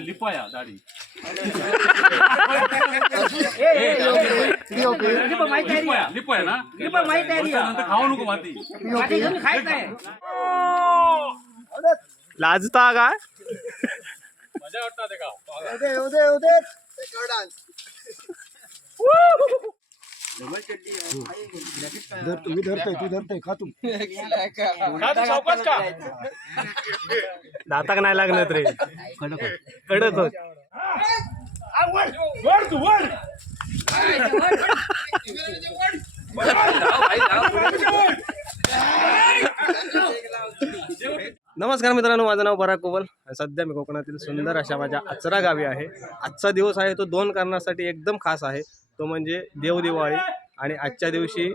लिपाया दाढी लिपाया ना नंतर खाऊ नको माती लाजता काय मजा वाटतं ते का तुम्ही धरतोय तू धरतोय खा तू दाताक नाही लागणार रे कडक होत नमस्कार मित्रांनो, माझं नाव पराग कोवल. सध्या मी कोकणातील सुंदर अशा माझ्या आचरा गावी आहे. आजचा दिवस आहे तो दोन कारणासाठी एकदम खास आहे. तो म्हणजे देवदिवाळी आणि आजच्या दिवशी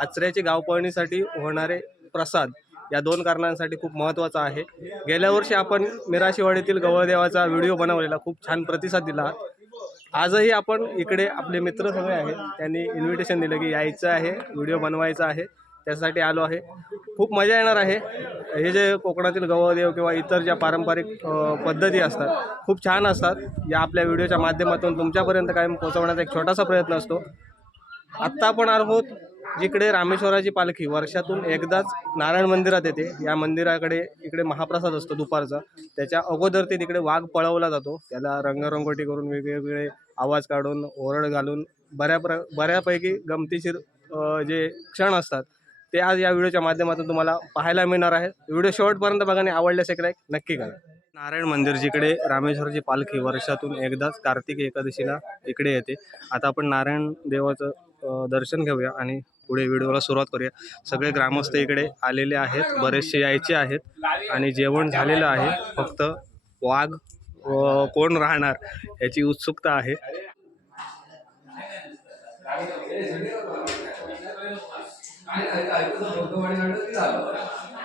आचऱ्याची गावपळणीसाठी होणारे प्रसाद. या दोन कारणांसाठी खूप महत्त्वाचा आहे. गेल्या वर्षी आपण मिराशीवाडीतील गवळदेवाचा व्हिडिओ बनवलेला, खूप छान प्रतिसाद दिला. आजही आपण इकडे आपले मित्र सगळे आहेत, त्यांनी इन्व्हिटेशन दिलं की यायचं आहे, व्हिडिओ बनवायचा आहे, त्यासाठी आलो आहे. खूप मजा येणार आहे. हे जे कोकणातील गवळदेव किंवा इतर ज्या पारंपरिक पद्धती असतात खूप छान असतात. या आपल्या व्हिडिओच्या माध्यमातून तुमच्यापर्यंत कायम पोहोचवण्याचा एक छोटासा प्रयत्न असतो. आत्ता आपण आहोत जिकडे रामेश्वराची पालखी वर्षातून एकदाच नारायण मंदिरात येते. या मंदिराकडे इकडे महाप्रसाद असतो दुपारचा. त्याच्या अगोदर ते तिकडे वाघ पळवला जातो. त्याला रंगरंगोटी करून वेगवेगळे आवाज काढून ओरड घालून बऱ्यापैकी गमतीशीर जे क्षण असतात ते आज या व्हिडिओच्या माध्यमातून तुम्हाला पाहायला मिळणार आहे. व्हिडिओ शेवटपर्यंत बघा आणि आवडल्यास एक लाईक नक्की करा. नारायण मंदिर जिकडे रामेश्वराची पालखी वर्षातून एकदाच कार्तिक एकादशीला इकडे येते. आता आपण नारायण देवाचं दर्शन घेऊया आणि पुढे व्हिडिओला सुरुवात करूया. सगळे ग्रामस्थ इकडे आलेले आहेत, बरेचसे यायचे आहेत आणि जेवण झालेलं आहे. फक्त वाघ कोण राहणार याची उत्सुकता आहे.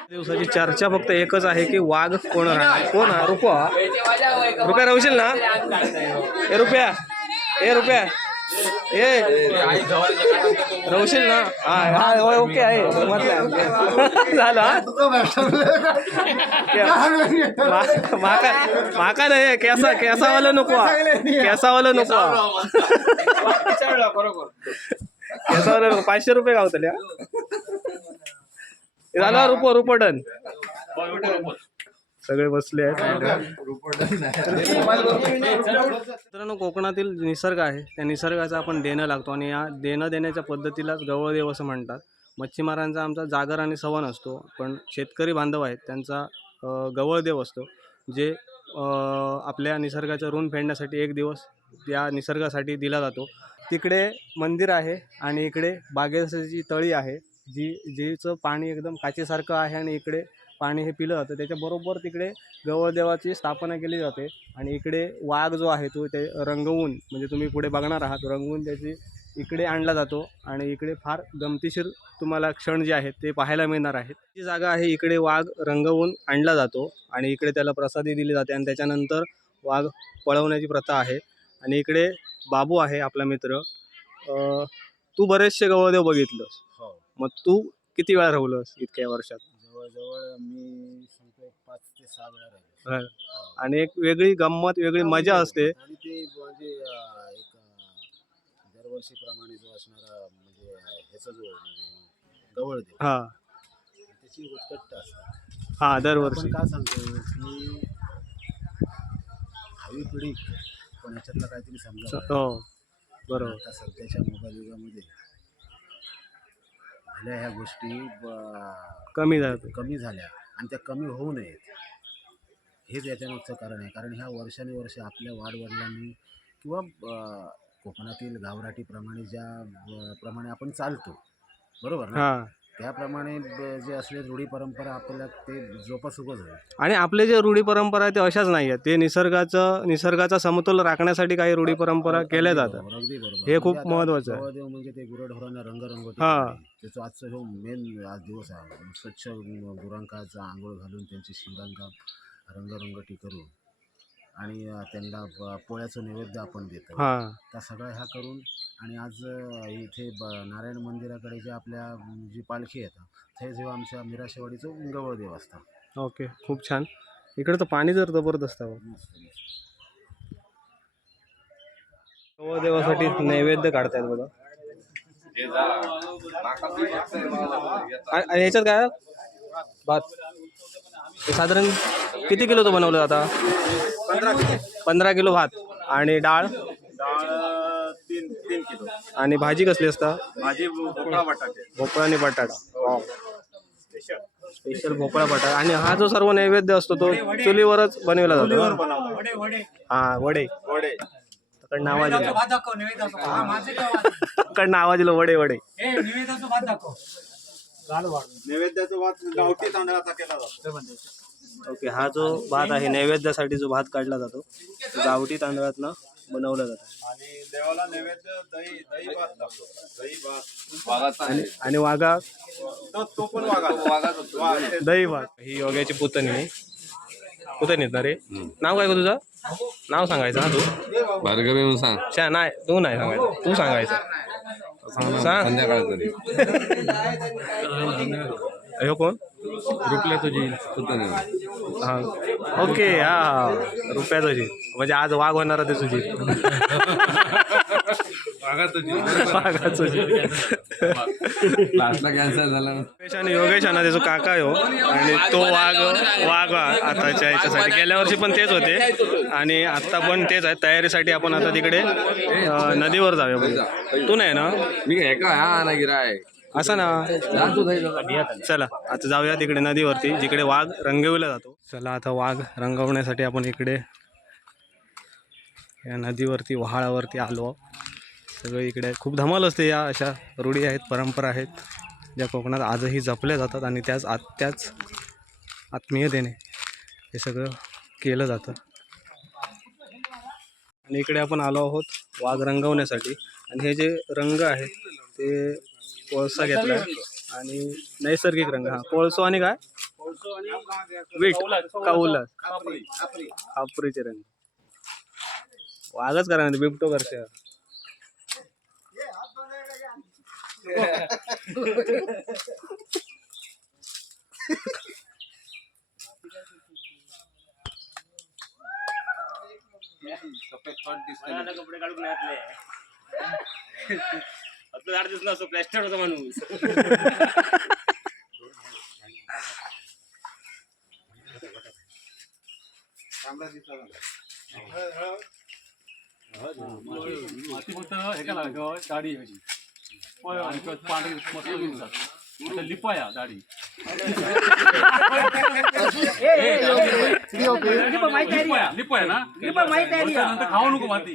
दिवसाची चर्चा फक्त एकच आहे की वाघ कोण राहणार. कोण हा रुपया राहशील ना. ए रुपया राहशील ना. हा ओके आहे झालं. माका नाही केसावाला नको, केसावाला नको, केसावाला 500 रुपये गावतल्या झाला. रुपो डन. सगळे बसले आहेत. मित्रांनो, कोकणातील निसर्ग आहे, त्या निसर्गाचा आपण देणं लागतो आणि या देणं देण्याच्या पद्धतीलाच गवळदेव असं म्हणतात. मच्छीमारांचा आमचा जागर आणि सवन असतो, पण शेतकरी बांधव आहेत त्यांचा गवळदेव असतो, जे आपल्या निसर्गाचं ऋण फेडण्यासाठी एक दिवस त्या निसर्गासाठी दिला जातो. तिकडे मंदिर आहे आणि इकडे बागेची तळी आहे, जीचं पाणी एकदम काचेसारखं आहे आणि इकडे पाणी हे पिलं जातं. त्याच्याबरोबर तिकडे गवळदेवाची स्थापना केली जाते आणि इकडे वाघ जो आहे तो ते रंगवून, म्हणजे तुम्ही पुढे बघणार आहात, रंगवून त्याची इकडे आणला जातो आणि इकडे फार गमतीशीर तुम्हाला क्षण जे आहेत ते पाहायला मिळणार आहेत. जी जागा आहे इकडे वाघ रंगवून आणला जातो आणि इकडे त्याला प्रसादी दिली जाते आणि त्याच्यानंतर वाघ पळवण्याची प्रथा आहे. आणि इकडे बाबू आहे आपला मित्र. तू बरेचसे गवळदेव बघितलंस, मग तू किती वेळा राहिलंस इतक्या वर्षात? जवळजवळ मी सांगतो 5 ते 6 वेळा राहिले. आणि एक वेगळी गंमत, वेगळी मजा असते. आणि ते म्हणजे एक दरवर्षीप्रमाणे जो असणारा म्हणजे ह्याचा जो म्हणजे गवळदेव, त्याची उत्कटता असते. दरवर्षी काय सांगतो की भावी पिढी पण याच्यातला काहीतरी समजा. बरोबर. आता सध्याच्या मोबाईल युगामध्ये भल्या ह्या गोष्टी कमी झाल्या आणि त्या कमी होऊ नयेत, हेच याच्यामागचं कारण आहे. कारण ह्या वर्षानुवर्ष आपल्या वाडवडिलांनी किंवा कोकणातील गावराटीप्रमाणे ज्या प्रमाणे आपण चालतो, बरोबर ना, त्याप्रमाणे जे असले रूढी परंपरा आपल्याला ते जोपासुकच आहे. आणि आपले जे रूढी परंपरा आहे ते अशाच नाही आहेत. ते निसर्गाचा समतोल राखण्यासाठी काही रूढी परंपरा केल्या जातात. अगदी बरोबर. हे खूप महत्त्वाचं आहे. गवळदेव म्हणजे ते गुरढोरांना रंगरंगोटी, त्याचा आजचा जो मेन आज दिवस आहे. स्वच्छ गुरांकाचा आंघोळ घालून त्यांची शिंगांका रंगरंगोटी करून आणि त्यांना पोळ्याचं नैवेद्य आपण देतो. त्या सगळ्या ह्या करून आणि आज इथे नारायण मंदिराकडे जे आपल्या जी पालखी येतात ते जेव्हा आमच्या मिराशीवाडीचं गवळदेव असतात. ओके, खूप छान. इकडे तर पाणी जर जबरदस्त आहे. देवासाठी नैवेद्य काढतायत बघा. आणि ह्याच्यात काय भात हे साधारण किती किलो तो बनवलं आता? 15 किलो भात. आणि डाळ 3 किलो. आणि भाजी कसली असता? भाजी भोपळा बटाटे. भोपळा आणि बटाटा. स्पेशल भोपळा बटाटा. आणि हा जो सर्व नैवेद्य असतो तो चुलीवरच बनवला जातो. हा वडे कडनं आवाज दिलो वडे वडे. नैवेद्याचा भात गावठी तांदळाचा केला जातो. ओके, हा जो भात आहे नैवेद्यासाठी जो भात काढला जातो तो गावठी तांदळातनं बनवला जातो. आणि देवाला नैवेद्य दही भात लागतो. दही भात आणि वाघा तो पण वाघाचा. दही भात. ही योग्याची पुतणी ना रे. नाव काय तुझं? नाव सांगायचं. हा तू भार्गवी म्हणून सांग. नाही तू नाही सांगायचं, तू सांगायचं. सांग. संध्याकाळ तरी ह्यो कोण? रुपल्या तुझी पुतणी. हा ओके. हा रुपया तुझी म्हणजे आज वाघ होणार ते तुझी. लास्टला कॅन्सर झाला. योगेश आणि त्याचा काका हो. आणि तो वाघ आताच्या याच्यासाठी गेल्या वर्षी पण तेच होते आणि आता पण तेच आहे. तयारीसाठी आपण आता तिकडे नदीवर जाऊया. तू नाही ना? मी काय का हा ना गिराय असं ना. चला आता जाऊया तिकडे नदीवरती जिकडे वाघ रंगविला जातो. चला आता वाघ रंगवण्यासाठी आपण इकडे या नदीवरती वहाळावरती आलो. सगळं इकडे खूप धमाल असते. या अशा रूढी आहेत, परंपरा आहेत ज्या कोकणात आजही जपल्या जातात आणि त्याच आत्मीयतेने हे सगळं केलं जातं. आणि इकडे आपण आलो आहोत वाघ रंगवण्यासाठी. आणि हे जे रंग आहेत ते कोळसा घेतला आहे आणि नैसर्गिक रंग. हा कोळसो आणि काय वीट काऊला खापरीचे रंग. वाघच करा नाही बिबटो करशा. कपडे काढून आपलं दिसत नसतो प्लॅस्टर होता माणूस. माती फक्त हे का दाढी पांढरी लिपाया दाढी. लिपाया ना नंतर खाऊ नको माती.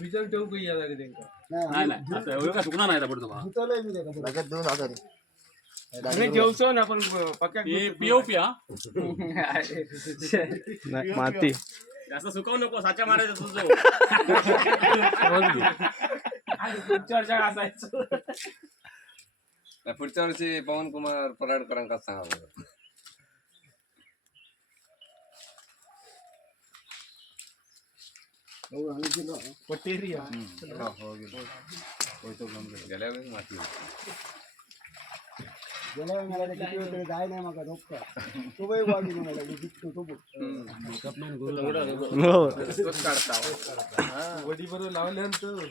भिजल ठेवू नाही सुकणार नाही पडतो जेवतो ना आपण पीओपी. माती जास्त सुकवू नको, साच्या मारायचं तुझं. पुढच्या वर्षी पवन कुमार पराडकरांका सांगा. गेल्या वेळेस माती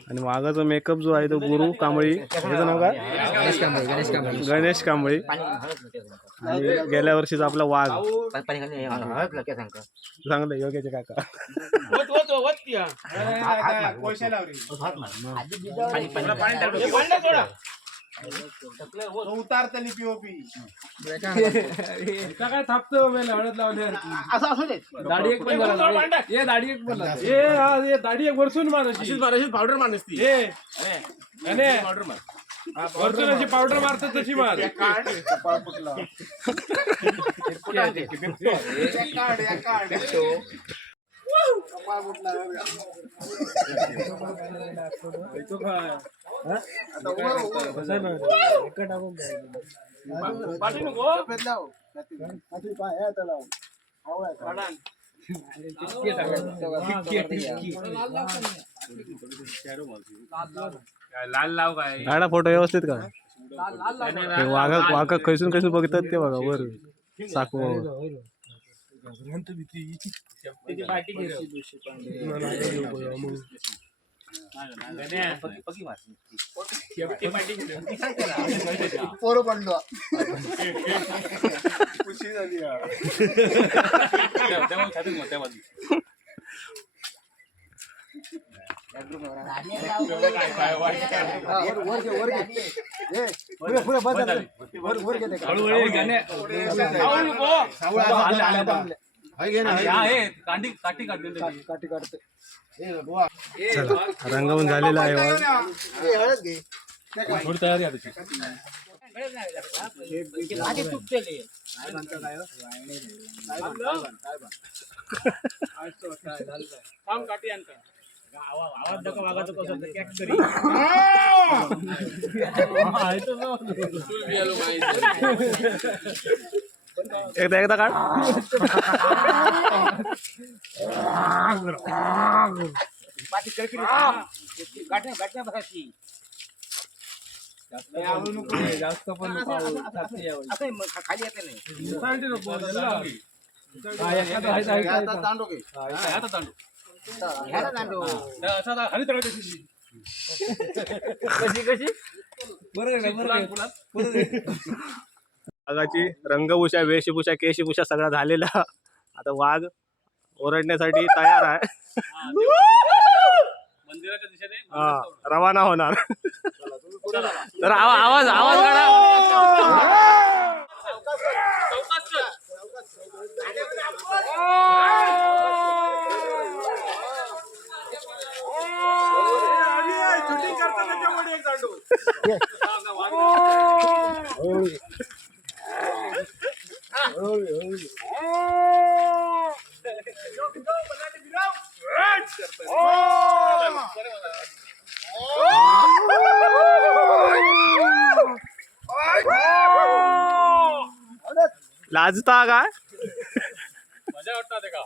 आणि वाघाचा मेकअप जो आहे तो गुरु कांबळी. त्याचं नाव काय? गणेश कांबळी. आणि गेल्या वर्षीचा आपला वाघ चांगलं योग्याचे काका. उतारतली पीओपी काय थापतो हळद लावले. दाढी एक पण दाढी एक बोलला. दाढी एक वरसून मारायची पावडर मारण्याची. पावडर मार वरतून अशी पावडर मारतात तशी मार. लाल लाव काय काढा फोटो व्यवस्थित का वाघ खैसून खैसून बघतात ते बघा वर साकू पोरं पडलो रंगवून झालेला आहे वाघ. थोडी तयारी आहे त्याची. एकदा काढ जास्त पण खाली येते नाही सांगते नको याला. खाली तळायचं. वाघाची रंगभूषा वेशभूषा केशभूषा सगळा झालेला. आता वाघ ओरडण्यासाठी तयार आहे. मंदिराच्या दिशेने हा रवाना होणार. तर आवाज आवाज काढा. लाजता काय मजा वाटतात ते का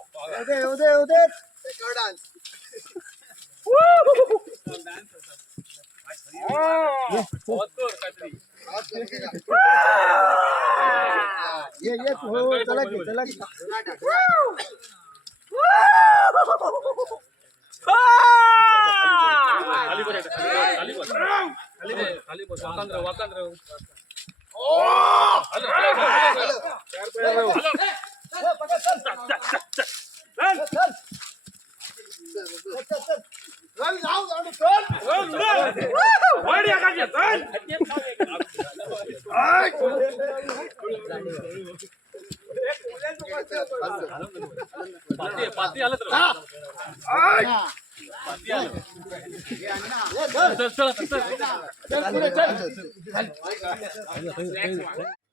खाली बस वाकांद्र पाती आलं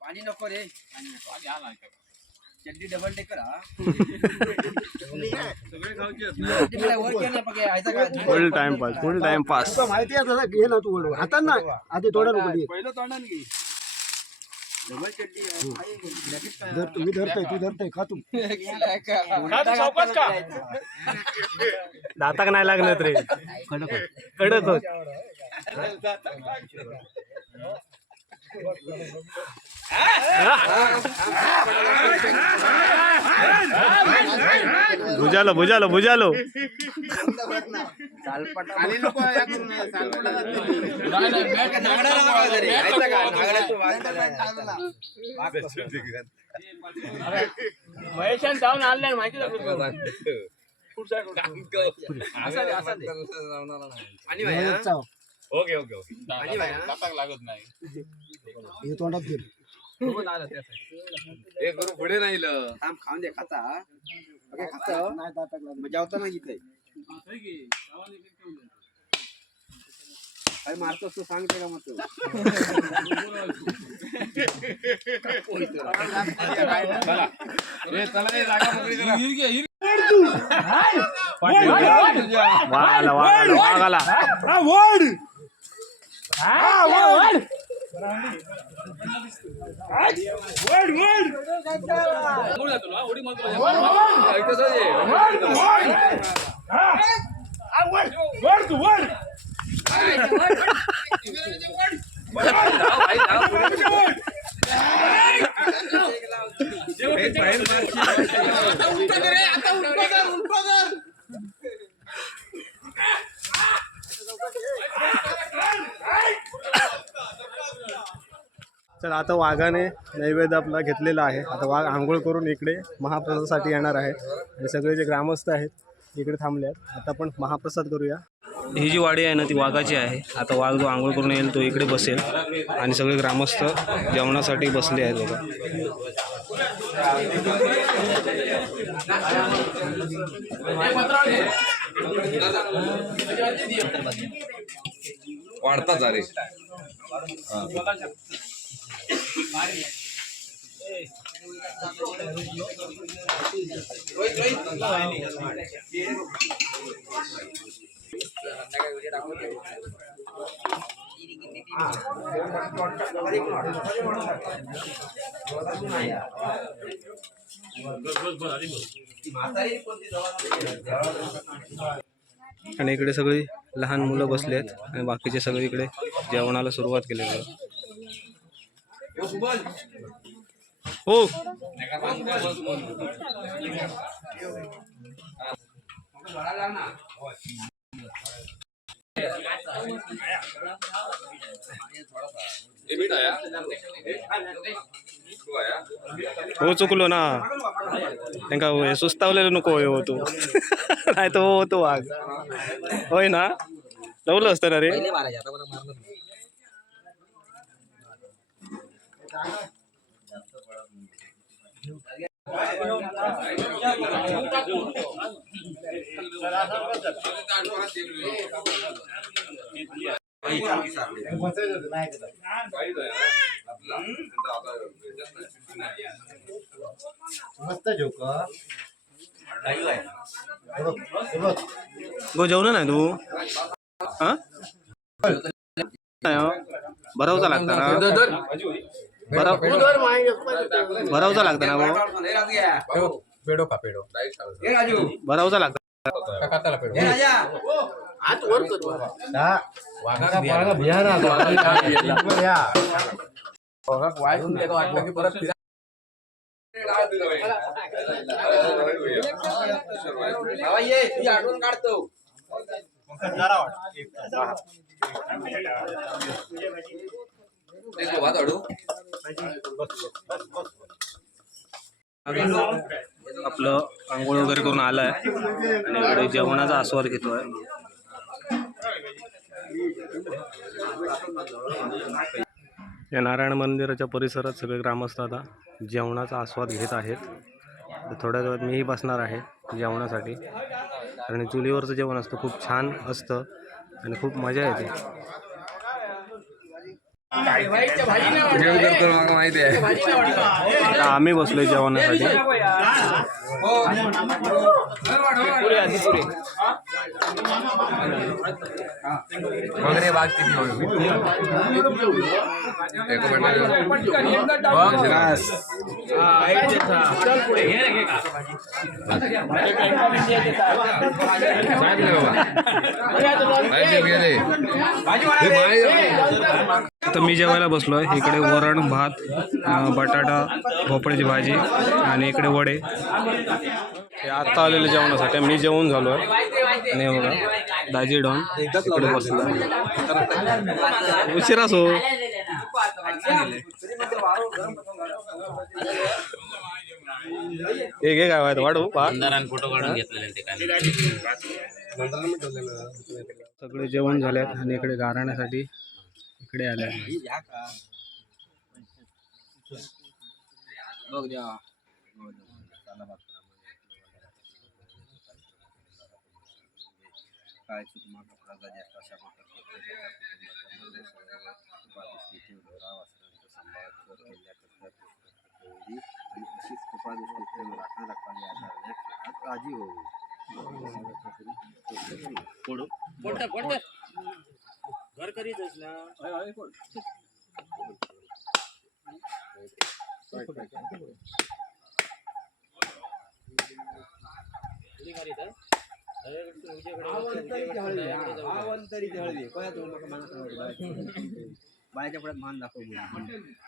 पाणी नको रे चड्डी डबल डेकर फुल टाइमपास फुल टाइमपास. माहिती आहे तसा घे ना तू हातात ना आधी थोडा पहिलं तोंडाने घे डबल चड्डी तुम्ही धरताय तू धरताय का तू दाताक नाही लागणार रे कडक होत. भुजालो भुजालो भुजालो महेशान जाऊन आणलं माहिती ओके ओके ओके लागत नाही तोंडात घे एक गुरु पुढे नाही खाऊन दे खाता नाही दाताक लागलं जेवता नाही इथे काय मारतोस तू सांगते का मग तू वागाला वागाला वागाला तर आता वाघाने नैवेद्य आपला घेतलेला आहे. आता वाघ आंघोळ करून इकडे महाप्रसादासाठी येणार आहे आणि सगळे जे ग्रामस्थ आहेत इकडे थांबले आहेत. आता आपण महाप्रसाद करूया. ही जी वाडी आहे ना ती वाघाची आहे. आता वाघ जो आंघोळ करून येईल तो इकडे बसेल आणि सगळे ग्रामस्थ जेवणासाठी बसले आहेत बघा. वाढतात अरे आणि इकडे सगळी लहान मुलं बसले आहेत आणि बाकीचे सगळे इकडे जेवणाला सुरुवात केलेली आहे. हो हो चुकलो ना त्यांना हे सुस्तावलेलं नको हो तू नाही तो होतो वाघ होय ना लावलं असतं ना रे. मस्त जोक गो जेवलं नाही तू हा भरावचा लागता ना भरावचा लागता ना भरावचा लागता. आपलं आंघोळ वगैरे करून आलाय आणि इकडे जेवणाचा आस्वाद घेतोय. या नारायण मंदिराच्या परिसरात सगळे ग्रामस्थ आता जेवणाचा आस्वाद घेत आहेत. तर थोड्या वेळात मीही बसणार आहे जेवणासाठी आणि चुलीवरचं जेवण असतं खूप छान असतं आणि खूप मजा येते. माहिती आहे आम्ही बसलोय जेवणासाठी. वगैरे बाग किती तर मी जेवायला बसलोय. इकडे वरण भात बटाटा भोपळ्याची भाजी आणि इकडे वडे. हे आत्ता आलेले जेवणासाठी मी जेवून झालो आहे आणि बघा दाजी डॉन इकडे बसला उशिराच हो. एक एक काय वाढू फोटो काढून घेतलेले सगळे जेवण झाले आणि इकडे गारण्यासाठी इकडे आले. घर करीतच ना बाळाच्या पुढ्यात मान दाखव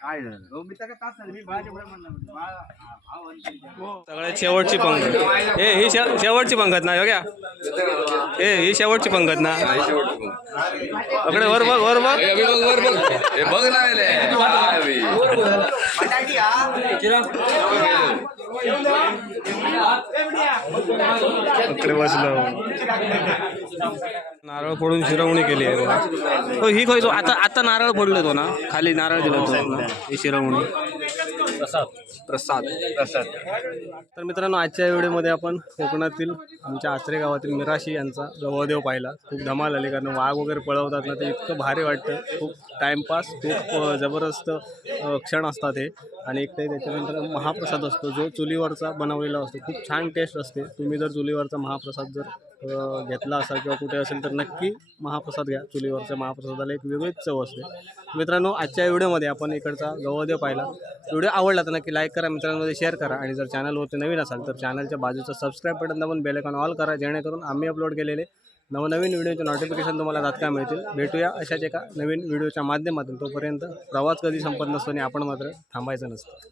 काय झालं मी तर तास झालं मी बाळाच्या पुढ्यात मान दाखवतो सगळ्यात शेवटची पंगत ही शेवटची पंगत ना योग्या ही शेवटची पंगत ना अकडे वर बघ वर बघ ए, अभि बघ वर बघ हे बघ ना रे. अभि. इकडे बसलो नारळ फोडून शिरवणी केली आहे बघा. हो ही खायचो आता आता नारळ फोडलो तो ना खाली नारळ दिला तो ना ही शिरवणी प्रसाद तर मित्रांनो आजच्या व्हिडिओमध्ये आपण कोकणातील आमच्या आचरे गावातील मिराशी यांचा गवळदेव पाहिला. खूप धमाल आली कारण वाघ वगैरे पळवतात ना ते इतकं भारी वाटतं. खूप टाईमपास खूप जबरदस्त क्षण असतात हे. आणि एक त्याच्यानंतर महाप्रसाद असतो जो चुलीवरचा बनवलेला असतो. खूप छान टेस्ट असते. तुम्ही जर चुलीवरचा महाप्रसाद जर घेतला असाल किंवा कुठे असेल तर नक्की महाप्रसाद घ्या. चुलीवरच्या महाप्रसादाला एक वेगळीच चव असते. मित्रांनो आजच्या व्हिडिओमध्ये आपण इकडचा गवळदेव पाहिला. व्हिडिओ आवडला तर नक्की लाईक करा, मित्रांमध्ये शेअर करा आणि जर चॅनलवरती नवीन असाल तर चॅनलच्या बाजूचं सबस्क्राईब बटन दाबून बेल आयकॉन ऑल करा जेणेकरून आम्ही अपलोड केलेले नवनवीन व्हिडिओचे नोटिफिकेशन तुम्हाला तात्काळ मिळतील. भेटूया अशाच एका नवीन व्हिडिओच्या माध्यमातून. तोपर्यंत प्रवास कधी संपत नसतो आणि आपण मात्र थांबायचं नसतं.